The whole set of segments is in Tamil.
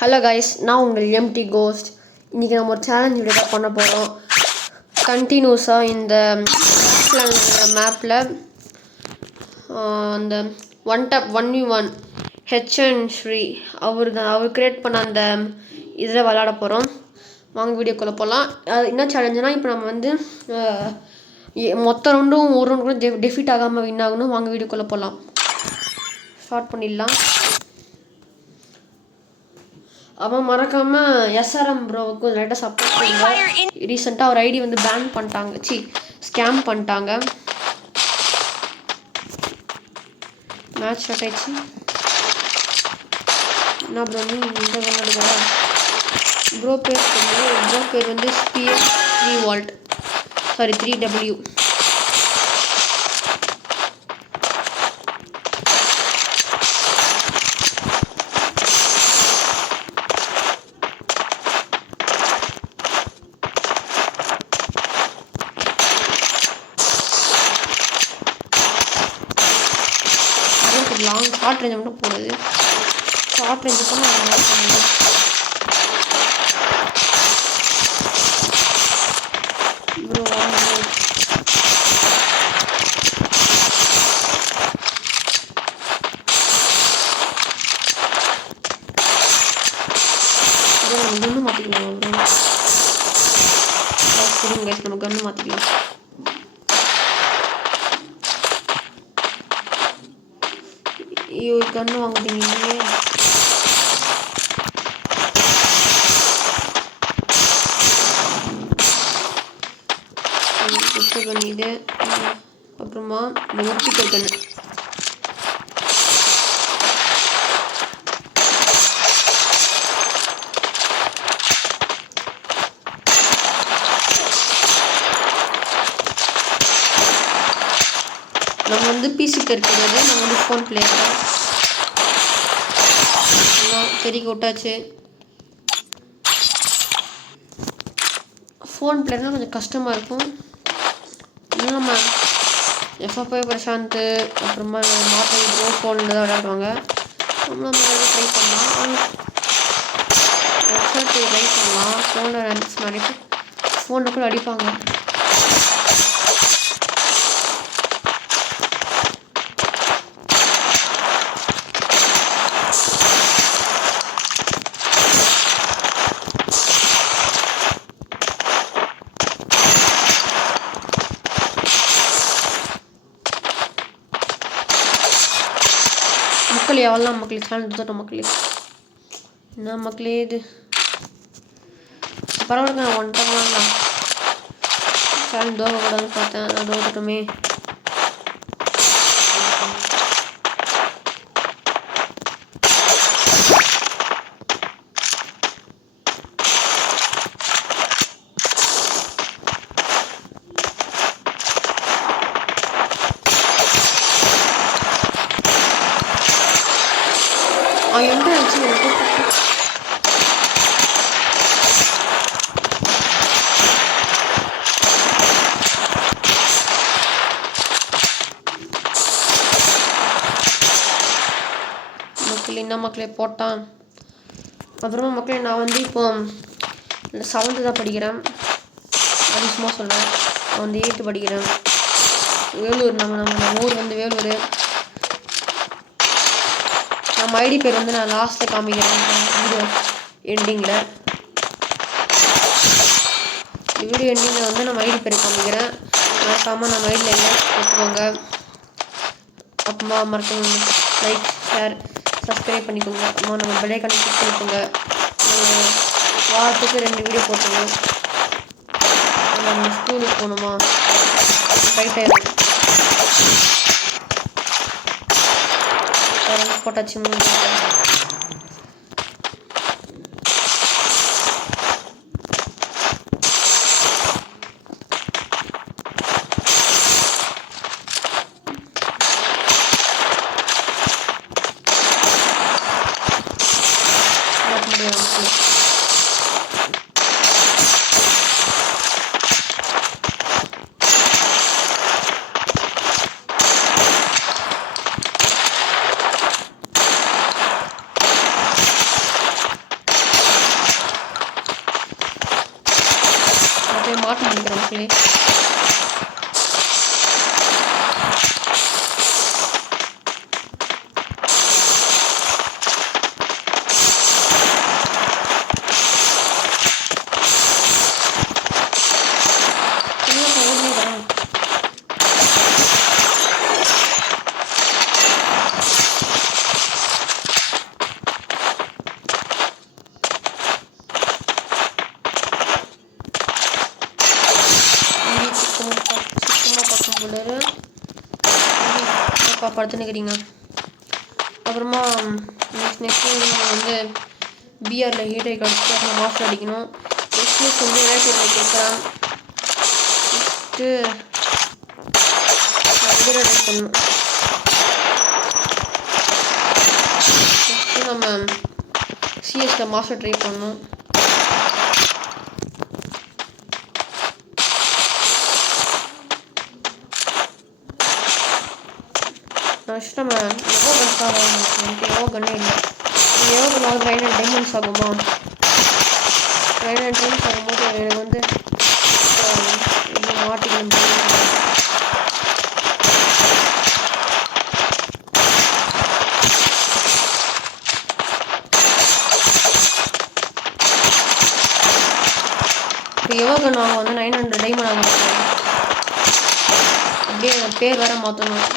ஹலோ கைஸ், நான் உங்கள் எம்டி கோஸ்ட். இன்றைக்கி நம்ம ஒரு சேலஞ்ச் வீடியோ தான் பண்ண போகிறோம். கண்டினியூஸாக இந்த மேப்பில் அந்த ஒன் டேப் 1v1 ஹெச்என் ஸ்ரீ அவர் கிரியேட் பண்ண அந்த இதில் விளாட போகிறோம். வாங்க வீடியோக்குள்ளே போகலாம். என்ன சேலஞ்சுனால், இப்போ நம்ம வந்து மொத்த ரவுண்டும் ஒரு ரவுண்டு கூட டெஃபீட் ஆகாமல் வின் ஆகணும். வாங்க வீடியோக்குள்ளே போகலாம். ஸ்டார்ட் பண்ணிடலாம். அவன் மறக்காமல் எஸ்ஆர்எம் ப்ரோவுக்கு லைட்டாக சப்போர்ட் பண்ணுவாங்க. ரீசெண்டாக ஒரு ஐடி வந்து பேன் பண்ணிட்டாங்க, ஸ்கேம் பண்ணிட்டாங்க. மேட்ச் ஸ்டார்ட் ஆயிடுச்சு. என்ன ப்ரோ நீ இந்த விளையாடுகிறா? ப்ரோ பேர் வந்து sphere 3W. Long short range மட்டும் போடுது. ஷார்ட் ரேஞ்சு போனால் ப்ரோ நம்ம கன்று மாற்றிக்கலாம். ப்ரோ கைஸ், நம்ம கன்று மாற்றிக்கலாம். ஐயோ, கன்று வாங்குறீங்க இல்லையே. புஷ்ஷ பண்ணிட்டு அப்புறமா இந்த ஒப்பிக்கல் கன்று நம்ம வந்து பிசி இருக்கிறது. நம்ம வந்து ஃபோன் பிளேயர் தான். பெரிய விட்டாச்சு. ஃபோன் பிளேயர்னால் கொஞ்சம் கஷ்டமாக இருக்கும். இன்னும் நம்ம எஃப்எஃப்ஐ பிரசாந்த் அப்புறமா மாட்டல் ப்ரோ ஃபோனில் தான் விளையாடுவாங்க. நம்மளும் ட்ரை பண்ணலாம். ட்ரை பண்ணலாம். ஃபோனில் ரன்ஸ் நிறைய ஃபோனில் கூட அடிப்பாங்க. மக்களே, எவ்வளோ மக்களே, சேனல் தோட்டம் மக்களே. என்ன மக்களே இது பரவாயில்ல. நான் ஒன் டைம் சேனல் தோக்கக்கூடாதுன்னு பார்த்தேன். நான் தோக்கட்டுமே. எந்த ஆச்சு மக்கள் என்ன மக்களே போட்டான். அப்புறமா மக்களே, நான் வந்து இப்போ 7th தான் படிக்கிறேன். அது சும்மா சொல்கிறேன். நான் வந்து 8th படிக்கிறேன். வேலூர். நம்ம ஊர் வந்து வேலூர். நம்ம ஐடி பேர் வந்து நான் லாஸ்ட்டில் காமிக்கிறேன். வீடியோ எண்டிங்கில் வந்து நம்ம ஐடி பேர் காமிக்கிறேன். மறக்காமல் நம்ம ஐடியில் எல்லாம் போட்டுக்கோங்க. அப்புறமா மறக்காம லைக், ஷேர், சப்ஸ்கிரைப் பண்ணிக்கோங்க. அப்புறமா நம்ம பெல்லைக்கான கிளிக் பண்ணிக்கோங்க. வாரத்துக்கு 2 வீடியோ போட்டுங்க. நம்ம ஸ்கூலுக்கு போகணுமா? ரைட் ஆயிடும். போட்டாச்சு. ஷார்ட் முடிக்கிறோம் மக்களே. படுத்துனுக்கிறீங்க. அப்புறமா நெக்ஸ்ட்டு நம்ம வந்து பிஆரில் ஹீட்டை கடிச்சு அப்புறம் மாஸ்டர் அடிக்கணும். எஸ்பிஎஸ் வந்து விளையாட்டு கேட்குறான். நெக்ஸ்ட்டு ரைட் பண்ணணும். நெக்ஸ்ட்டு நம்ம சிஎஸில் மாஸ்டர் ட்ரை பண்ணணும். நெக்ஸ்ட் நம்ம எவோ கன்ஸாக வாங்கணும். எனக்கு எவோ கன்னே இல்லை. எவோ கன்னாவது 900 டைமண்ட்ஸ் ஆகுமா? 900 டைமண்ட்ஸ் ஆகும்போது எனக்கு வந்து மாட்டிக்கணும். இப்போ எவோ கன் வாங்க வந்து 900 டைமண்ட் ஆகும். அப்படியே பேர் வேற மாற்றணும்.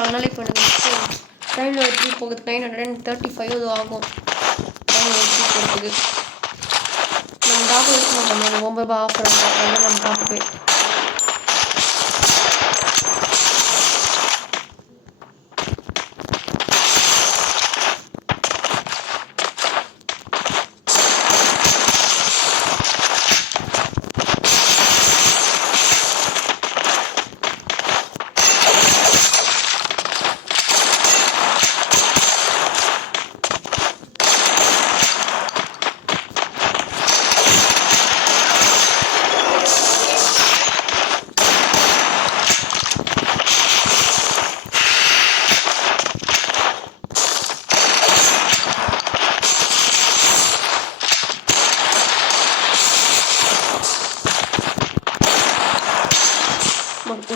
அதனால இப்போ எனக்கு டைமில் வச்சு போகிறதுக்கு 935 ஆகும். டைமில் வச்சு போகிறதுக்கு நம்ம டாப்பு வச்சு நம்ம பண்ணுவோம். 9 ரூபாய் ஆஃபர் ஆகும். அதனால நம்ம டாப்பு போய்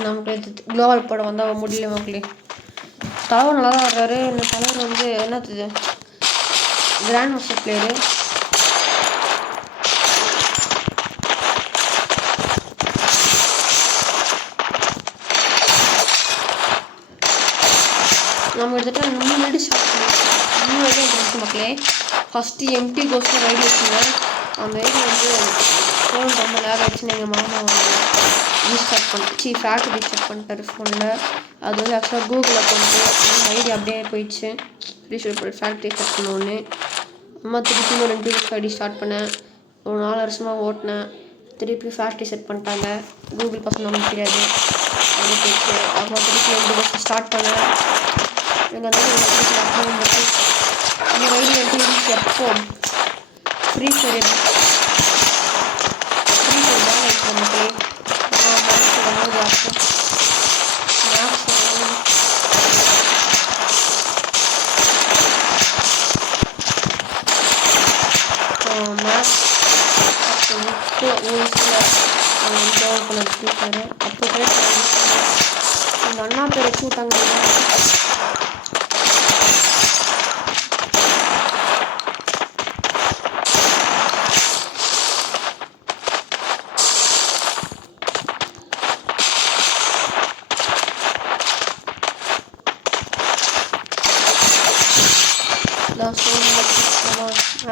நமக்கு குளோபல் படம் வந்தால் முடியல மக்களே. தலைவர் நல்லா தான் வர்றாரு. இந்த தலைவர் வந்து என்னது கிராண்ட் மாஸ்டர் பிளேயரு. நம்ம எடுத்துகிட்டு 3 மினிட் ஸ்டார்ட் பண்ணி 3 வரைக்கும் இருந்துச்சு மக்களே. ஃபஸ்ட்டு எம்டி கோஸ்ட்டு ரைடு வச்சுங்க. அந்த ரைடு வந்து ஃபோன் ரொம்ப லேக் ஆகிடுச்சுன்னு எங்கள் மாமா ரீஸ்டார்ட் பண்ணிச்சு. ஃபேக்ட்ரி ரீஸ்டார்ட் பண்ணிட்டாரு ஃபோனில். அது வந்து ஆக்சுவலாக கூகுள் அக்கௌண்ட்டு ஐடி அப்படியே போயிடுச்சு. ரீஸ்டார்ட் பண்ணி ஃபேக்ட்ரி ரீஸ்டார்ட் பண்ண ஒன்று அம்மா திருப்பி ஒரு 2 வீக்ஸ் ஐடி ஸ்டார்ட் பண்ணேன். ஒரு 4 வருஷமாக ஓட்டினேன். திருப்பி ஃபேக்ட்ரி செட் பண்ணிட்டாங்க. கூகுள் பசங்க நமக்கு தெரியாது. அது போயிடுச்சு. அப்புறம் திருப்பி 2 வருஷம் ஸ்டார்ட் பண்ணேன். எனக்கு அந்த அந்த ஐடி வந்து இருந்துச்சு. எப்போ ஃப்ரீ ஃபயர் தான் இருக்கிற மக்களே. மேக்ஸ் வரும்போது அப்போ மேக்ஸ் டவுன் பண்ண ஃப்ரீ ஃபயர் அப்போ கூட எங்கள் அண்ணா பேர் வச்சு விட்டாங்க.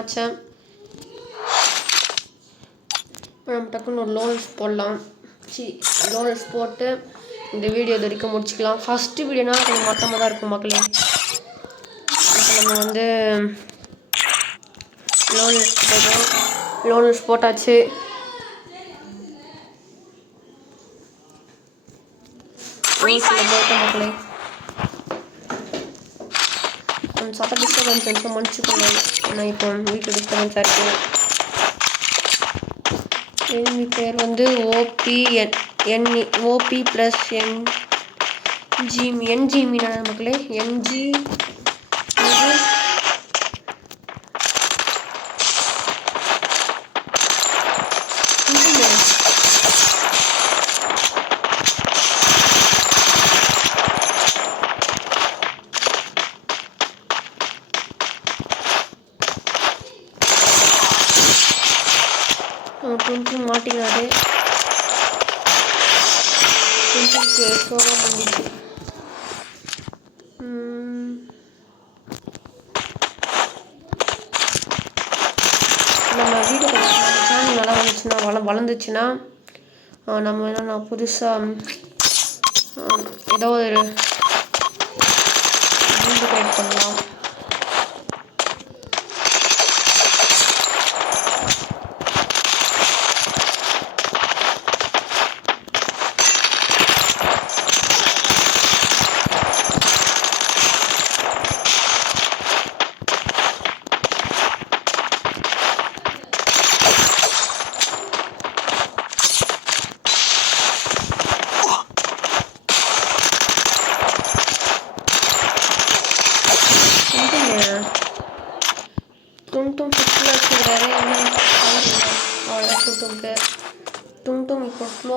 ஆச்சேன். நம்ம டக்குன்னு ஒரு லோன்ஸ் போடலாம். லோன்ஸ் போட்டு இந்த வீடியோ இது வரைக்கும் முடிச்சுக்கலாம். ஃபஸ்ட்டு வீடியோனா கொஞ்சம் மொத்தமாக தான் இருக்கும் மக்களே. இப்போ நம்ம வந்து லோன்ஸ் போட்டாச்சு. மக்களே சத்த டிஸ்டர்பன்ஸ் மன்னிச்சுக்கோங்க. நான் இப்போ வீட்டு டிஸ்டர்பன்ஸாக இருக்குது. என் பேர் வந்து ஓபி +N என்ஜி மீனா மக்களே என்ஜி கொஞ்சம் மாட்டிக்கிறாரு கொஞ்சம் சோகம் பண்ணிச்சு நம்ம வீடியோ சேனல் நல்லா வந்துச்சுன்னா வளர்ந்துச்சுன்னா நம்ம என்ன புதுசாக ஏதோ ஒரு வீடியோ கிரியேட் பண்ணலாம் டும்டும் ஃபிஃப்டில் வச்சுக்கிறாரு அவ்வளோதான் டும்டும் இப்போ ப்ரோ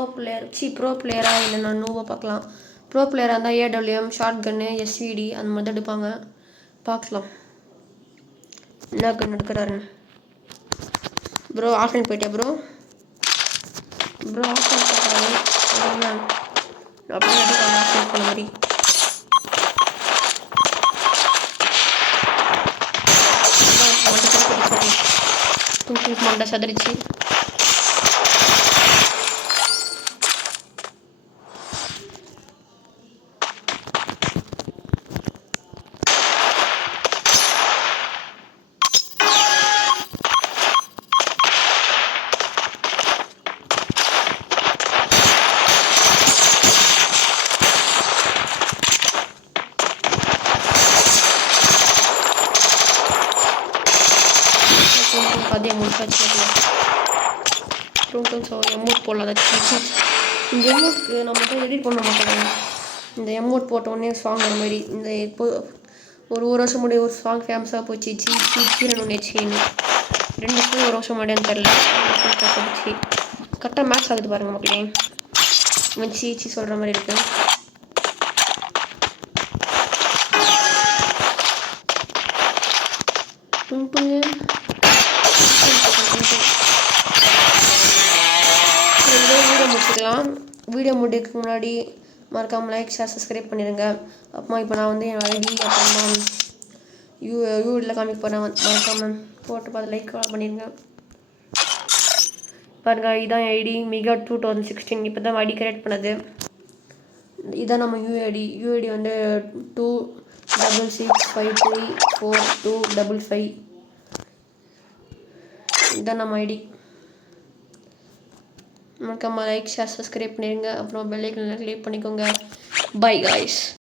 பிளேயராக இல்லை நான் நூவாக பார்க்கலாம் ப்ரோ பிளேயராக இருந்தால் ஏடபிள்யூஎம் ஷார்ட் கன்னு எஸ்விடி அந்த மாதிரி தான் எடுப்பாங்க பார்க்கலாம் என்ன கன் எடுக்கிறாருன்னு ப்ரோ ஆஃப்லைன் போயிட்டே ப்ரோ ஆஃப்லைன் போட்டாரு அப்படியே எடுக்கலாம் ஆஃப்லைன் போன மாதிரி மண்டை சதறிச்சு அதே முடிச்சாச்சு ஸோ எமௌண்ட் போடலாம் அதாச்சும் இந்த எமௌண்ட்க்கு நம்ம தான் எடிட் பண்ண மாட்டோம் இந்த எமௌண்ட் போட்டோடனே சாங் வர மாதிரி இந்த இப்போ ஒரு வருஷம் முன்னாடி ஒரு சாங் ஃபேமஸாக போச்சு சீரன் ஒன்று வச்சுக்கின்னு 2 வருஷம் ஒரு வருஷம் முன்னாடின்னு தெரில போச்சு கரெக்டாக மேட்ச் ஆகுது பாருங்கள் மக்களே இவன் சீச்சி சொல்கிற மாதிரி இருக்கு வீடியோ முடிக்கிறதுக்கு முன்னாடி மறக்காமல் லைக் ஷேர் சப்ஸ்கிரைப் பண்ணிடுங்க அப்புறமா இப்போ நான் வந்து என் ஐடி அப்புறமா யூடியில் காமிக்க போகிறேன் மறக்காமல் போட்டு பார்த்து லைக் பண்ணிடுங்க பாருங்க இதான் ஐடி மிகா 2016 இப்போ தான் ஐடி கிரியேட் பண்ணது இதான் நம்ம யூஐடி வந்து 266534255 இதான் நம்ம ஐடி மறக்காம லைக் ஷேர் சப்ஸ்கிரைப் பண்ணிடுங்க அப்புறம் பெல் ஐகானை கிளிக் பண்ணிக்கோங்க பை காய்ஸ்